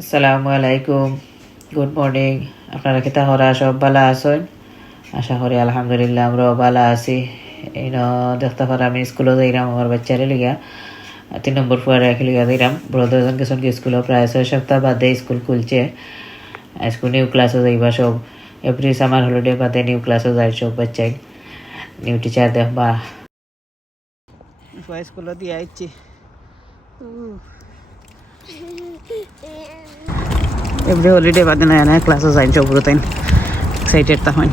আসসালামু আলাইকুম, good morning. আপনারা কিতা করা সব ভালো আছেন? আশা করি আলহামদুলিল্লাহ আমরাও ভালো আছি। এই দেখতে পারা আমি স্কুলে যাইলাম আমার বাচ্চারে লিগা 3 নম্বর ফুয়ারে রাখি লিগা যাইলাম। ব্রদরজন কিছু স্কুলে প্রায় 6 সপ্তাহ বাদে স্কুল খুলছে। স্কুল নিউ ক্লাসে যাইবা সব, এভরি সামার হলিডে বাদে নিউ ক্লাসে যাই সব বাচ্চাই, নিউ টিচার দেখবা। স্কুলে দিয়ে আইছি এভরি হলিডে বাদে না ক্লাসে যাই সব তাই এক্সাইটেড তখন।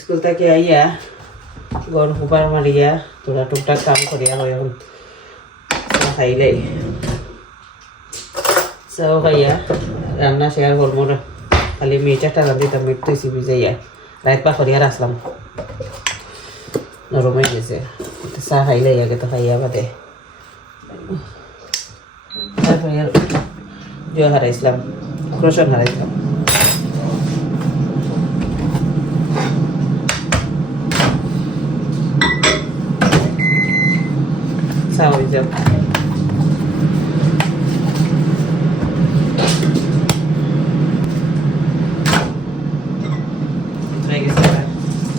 স্কুল থেকে আইয়া গড় হুপার মারিয়া তোরা টুকটাক কাম করিয়া হয় এখন খাইলেই চাও খাইয়া রান্না শেয়ার করবো না, খালি মিট একটা রান্ধিতাম, মিট তুই চিপি যাইয়া রাত পা করিয়া রাখলাম নরম হয়ে গেছে। চাহ খাইলে আগে তো খাইয়া বাদে তারপরে জয় হারাইছিলাম, ক্রোশন হারাইছিলাম। চাহ হয়ে যাও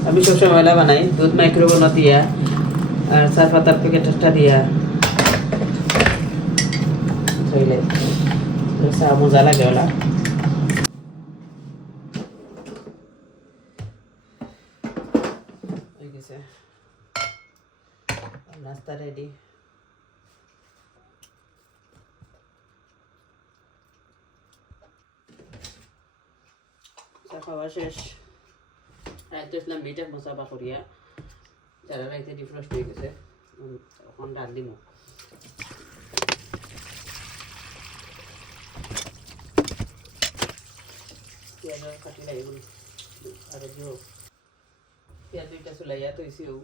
আমি সবসময় ময়লা বানাই, দুধ মাইক্রোওভেনে দিয়া আর চা পাতার প্যাকেটটা দিয়া ধুইলে চা মজা লাগে ওলা। হয়ে গেছে নাস্তা রেডি। চা খাওয়া শেষ। রাইতে আসলাম মিটা মশাবা করিয়া, যারা রাইতে ডিফ্রস্ট হয়ে গেছে, এখন ডাল দিব। পেঁয়াজ কাটি লাগিব আর পেঁয়াজ দুইটা চুলাইয়া তৈছিও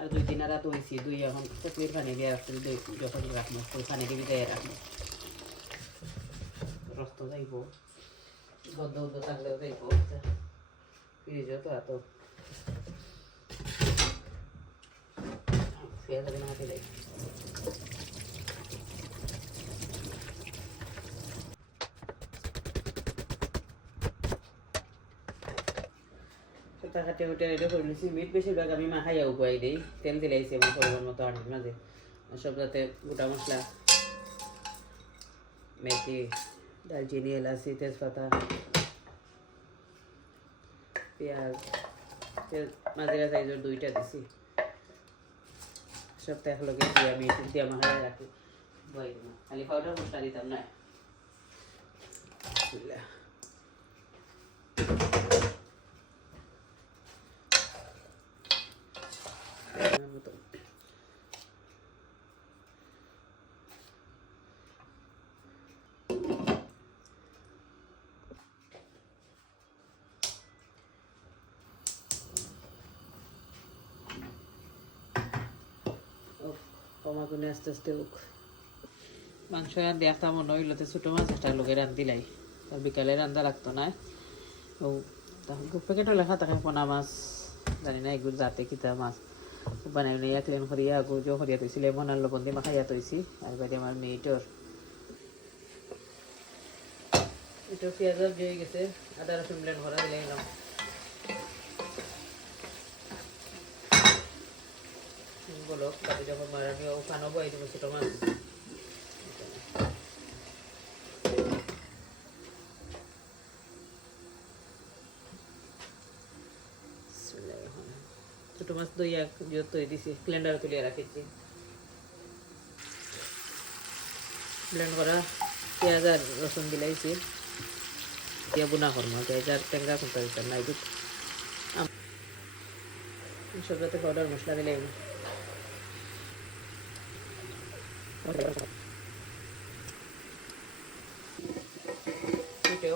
আর 2 দিন আর তৈছি, দুই এখন চকলির পানি দিয়ে রাখছি, যখন রাখবো পানি দিয়ে ভিজাই রাখবো, রক্ত যাইব, গদ্ধ উদ্ধ থাকলেও যাইব, ফ্রিজে তো এত পেঁয়াজ না হাতে যাই। কাটে উঠে রেডি করে নিয়েছি। মিট বেশিরভাগ আমি মাখাইয়া উপাই দিই, তেল দিলাইছি আমার পরিমাণ মতো আনির মাঝে, সব যাতে গোটা মশলা, মেথি, দালচিনি, এলাচি, তেজপাতা, পেঁয়াজ, মাঝেরা সাইজের 2টা দিছি, সবটা একলগে দিয়ে আমি দিয়া মাখাইয়া রাখি বই দিব। খালি পাউডার মশলা দিতাম না। কমাগুনে আস্তে আস্তে হোক। মাংস রান্ধি একটা মনে হইল তো ছোটো মাছ একটা লোকে রান্ধি লাই, আর বিকালে রান্ধা লাগতো না। ও তখন প্যাকেটও লেখা থাকে পোনা মাছ, জানি না এগুলো যাতে কিতা মাছ বানাই নিয়ে ক্লিন করিয়া গুজো করিয়া তৈছি, লেমন আর লবণ দিয়ে মাখাইয়া তৈছি। আর বাইরে আমার মেয়েটোর এটা পেঁয়াজ দিয়ে গেছে, আদা রসুন ব্লেন্ড করা দিলে এলাম বলো বাকি যখন মারানি ওখানে বই দেবো ছোটো মাছ। ছোটো মাছ দইয়া তৈরি দিছি, ব্লেন্ডারে তুলিয়া রাখেছি। ব্লেন্ড করা পেঁয়াজ আর রসুন দিলাইছি, দিয়ে বুনা করবো। পেঁয়াজ আর টেঙ্গা খুঁজতে দিতাম না, এগুলো সব যাতে পাউডার মশলা দিলে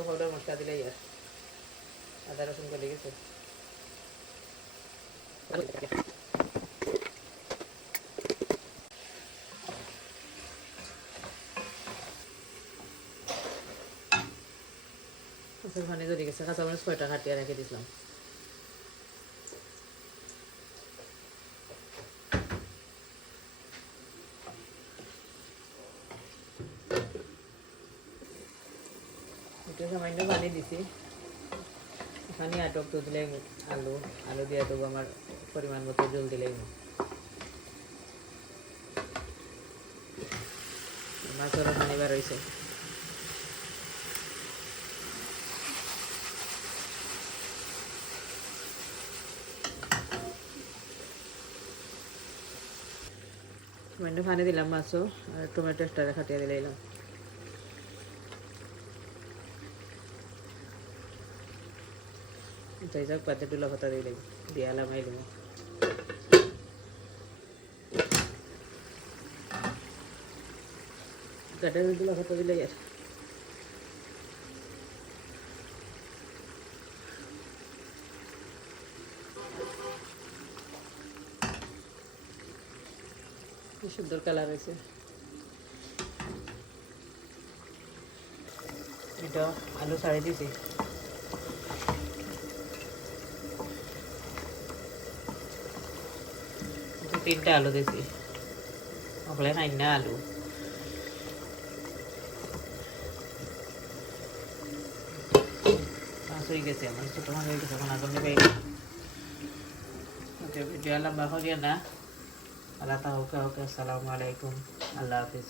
পাউডার মশলা দিলেই আর আদা রসুন করে গেছে। মাছের পানি ধরে গেছে, কাঁচামরিচ কয়টা কাটিয়ে রেখে দিছিলাম। একটু সামান্য পানি দিছি, পানি আটক তো দিলে আলু আলু দিয়ে দেবো, আমার পরিমাণ মতো জল দিলেই মাছেরও পানি বার হয়েছে। সামান্য পানি দিলাম মাছও, আর টমেটো একটা কাটিয়ে দিলে এলাম। তাই যাক পাতে টুলা পাতা দিলে দিয়ে এলাম এলাম কাটে টুলা পাতা দিলে আর কি সুন্দর কালার হয়েছে। এটা আলু ছাড়িয়ে দিছি, তিনটা আলু দিছি, ওগুলো নাই না আলু। মাছ হয়ে গেছে, আমার ছোটো মাছ হয়ে গেছে, এখন আগুন নেবে। ভিডিও লম্বা করিও না। আল্লাহ তাহলে ওকে, আসসালামু আলাইকুম, আল্লাহ হাফিজ।